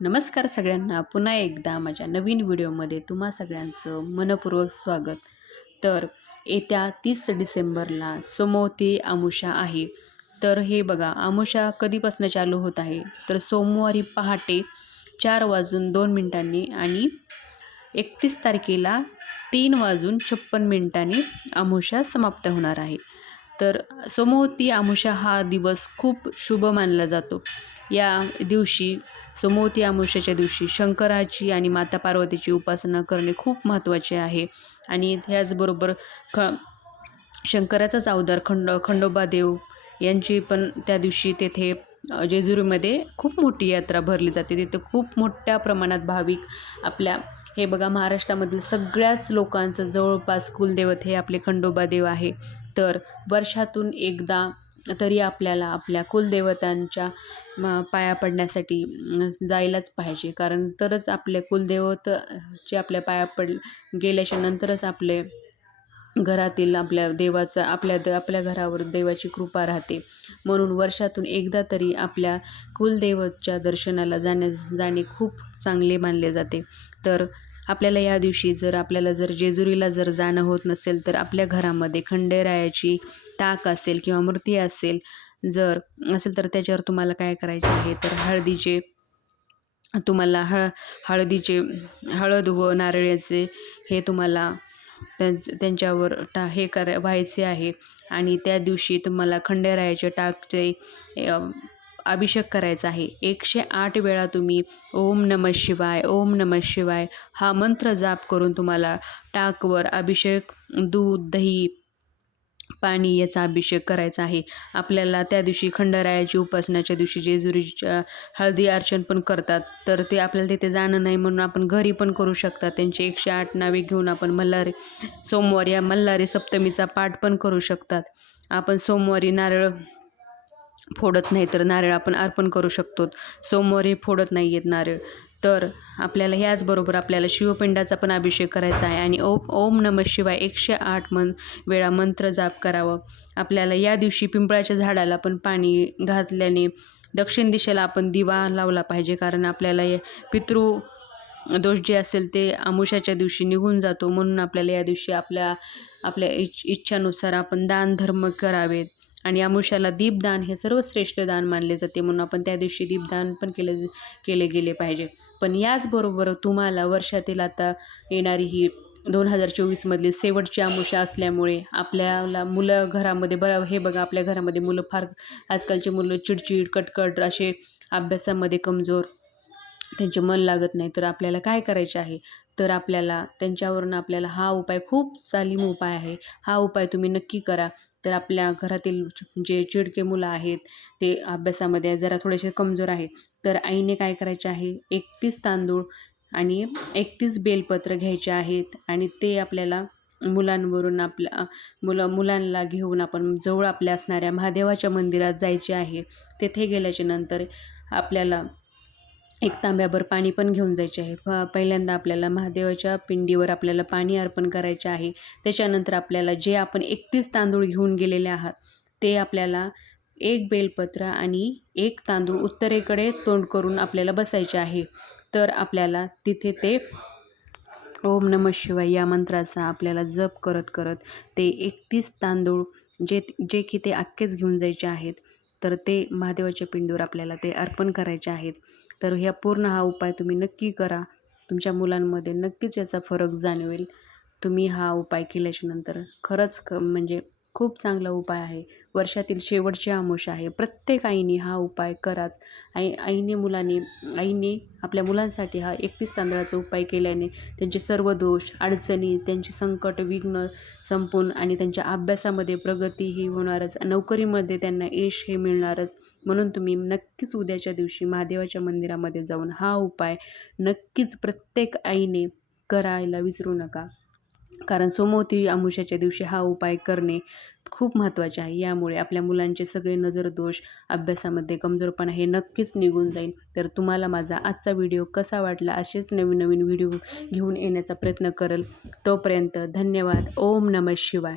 नमस्कार सगळ्यांना. पुन्हा एकदा माझ्या नवीन व्हिडिओमध्ये तुम्हा सगळ्यांचं मनपूर्वक स्वागत. तर येत्या तीस डिसेंबरला सोमवती आमुषा आहे. तर हे बघा आमुषा कधीपासून चालू होत आहे? तर सोमवारी पहाटे चार वाजून दोन मिनिटांनी आणि एकतीस तारखेला तीन वाजून छप्पन मिनिटांनी आमुषा समाप्त होणार आहे. तर सोमवती आमुषा हा दिवस खूप शुभ मानला जातो. या दिवशी सोमवती आमुष्याच्या दिवशी शंकराची आणि माता पार्वतीची उपासना करणे खूप महत्त्वाचे आहे. आणि त्याचबरोबर ख शंकराचाच अवतार खंड खंडोबा देव यांची पण त्या दिवशी तेथे जेजुरीमध्ये खूप मोठी यात्रा भरली जाते. तिथं खूप मोठ्या प्रमाणात भाविक आपल्या हे बघा महाराष्ट्रामधील सगळ्याच लोकांचं जवळपास कुलदैवत हे आपले खंडोबा देव आहे. तर वर्षातून एकदा तरी आपल्याला आपल्या कुलदेवतांच्या म, पाया पडण्यासाठी जायलाच पाहिजे. कारण तरच आपले कुलदेवत आपल्या पाया पड गेल्याच्या नंतरच आपले घरातील आपल्या देवाचा आपल्या द आपल्या घरावर देवाची कृपा राहते. म्हणून वर्षातून एकदा तरी आपल्या कुलदेवच्या दर्शनाला जाण्यास जाणे खूप चांगले मानले जाते. तर आपल्याला या दिवशी जर आपल्याला जर जेजुरीला जर जाणं होत नसेल तर आपल्या घरामध्ये खंडेरायाची टाक असेल किंवा मूर्ती असेल जर असेल तर त्याच्यावर तुम्हाला काय करायचे आहे? तर हळदीचे तुम्हाला हळ हळदीचे हळद व नारळाचे हे तुम्हाला त्यांच त्यांच्यावर टा हे करा व्हायचे आहे. आणि त्या दिवशी तुम्हाला खंडेरायाचे टाकचे अभिषेक करायचा आहे. एकशे आठ वेळा तुम्ही ओम नम शिवाय ओम नम शिवाय हा मंत्र जाप करून तुम्हाला टाकवर अभिषेक दूध दही पाणी याचा अभिषेक करायचा आहे. आपल्याला त्या दिवशी खंडरायाची उपासनाच्या दिवशी जेजुरीच्या हळदी अर्चन पण करतात. तर ते आपल्याला तिथे जाणं नाही म्हणून आपण घरी पण करू शकतात. त्यांचे एकशे आठ नावे घेऊन आपण मल्हारी सोमवारी या मल्हारी सप्तमीचा पाठ पण करू शकतात. आपण सोमवारी नारळ फोडत नाही तर नारळ आपण अर्पण करू शकतो. सोमवारी फोडत नाही आहेत नारळ. तर आपल्याला ह्याचबरोबर आपल्याला शिवपिंडाचा पण अभिषेक करायचा आहे आणि ओम ओम नम शिवाय एकशे आठ मन वेळा मंत्र जाप करावं. आपल्याला या दिवशी पिंपळाच्या झाडाला पण पाणी घातल्याने दक्षिण दिशेला आपण दिवा लावला पाहिजे. कारण आपल्याला पितृ दोष जे असेल ते आमुषाच्या दिवशी निघून जातो. म्हणून आपल्याला या दिवशी आपल्या आपल्या इच्छ इच्छानुसार आपण दान धर्म करावेत. आणि आमुषाला दीपदान हे सर्वश्रेष्ठ दान मानले जाते म्हणून आपण त्या दिवशी दीपदान पण केले केले गेले पाहिजे. पण याचबरोबर तुम्हाला वर्षातील आता येणारी ही दोन हजार चोवीसमधली शेवटची आमुषा असल्यामुळे आपल्याला मुलं घरामध्ये बरं हे बघा आपल्या घरामध्ये मुलं फार आजकालची मुलं चिडचिड कटकट असे अभ्यासामध्ये कमजोर त्यांचे मन लागत नाही. तर आपल्याला काय करायचे आहे? तर आपल्याला त्यांच्यावरून आपल्याला हा उपाय खूप चालीम उपाय आहे. हा उपाय तुम्ही नक्की करा. तर आपल्या घरातील जे चिडके मुलं आहेत ते अभ्यासामध्ये जरा थोडेसे कमजोर आहे तर आईने काय करायचे आहे एकतीस तांदूळ आणि एकतीस बेलपत्र घ्यायचे आहेत आणि ते आपल्याला मुलांवरून आपल्या मुलं मुलांना घेऊन आपण जवळ आपल्या असणाऱ्या महादेवाच्या मंदिरात जायचे आहे. तेथे गेल्याच्यानंतर आपल्याला एक तांब्याभर पाणी पण घेऊन जायचे आहे. प पहिल्यांदा आपल्याला महादेवाच्या पिंडीवर आपल्याला पाणी अर्पण करायचे आहे. त्याच्यानंतर आपल्याला जे आपण एकतीस तांदूळ घेऊन गेलेले आहात ते आपल्याला एक बेलपत्र आणि एक तांदूळ उत्तरेकडे तोंड करून आपल्याला बसायचे आहे. तर आपल्याला तिथे ते ओम नम शिवाय या मंत्राचा आपल्याला जप करत करत ते एकतीस तांदूळ जे जे की ते अख्खेच घेऊन जायचे आहेत तर ते महादेवाच्या पिंडीवर आपल्याला ते अर्पण करायचे आहेत. तर ह्या पूर्ण हा उपाय तुम्ही नक्की करा. तुमच्या मुलांमध्ये नक्कीच याचा फरक जाणवेल. तुम्ही हा उपाय केल्याच्यानंतर खरंच ख म्हणजे खूप चांगला उपाय आहे. वर्षातील शेवटची आमुष आहे. प्रत्येक आईने हा उपाय कराच. आई आईने मुलाने आईने आपल्या मुलांसाठी हा एकतीस तांदळाचा उपाय केल्याने त्यांचे सर्व दोष अडचणी त्यांचे संकट विघ्न संपून आणि त्यांच्या अभ्यासामध्ये प्रगती ही होणारच. नोकरीमध्ये त्यांना यश हे मिळणारच. म्हणून तुम्ही नक्कीच उद्याच्या दिवशी महादेवाच्या मंदिरामध्ये जाऊन हा उपाय नक्कीच प्रत्येक आईने करायला विसरू नका. कारण सोमवती अमावस्याच्या दिवशी हा उपाय करणे खूप महत्त्वाचे आहे. यामुळे आपल्या मुलांचे सगळे नजर दोष अभ्यासामध्ये कमजोरपणा हे नक्कीच निघून जाईल. तर तुम्हाला माझा आजचा व्हिडिओ कसा वाटला असेच नवीन नवीन व्हिडिओ घेऊन येण्याचा प्रयत्न करेल. तोपर्यंत धन्यवाद. ओम नम शिवाय.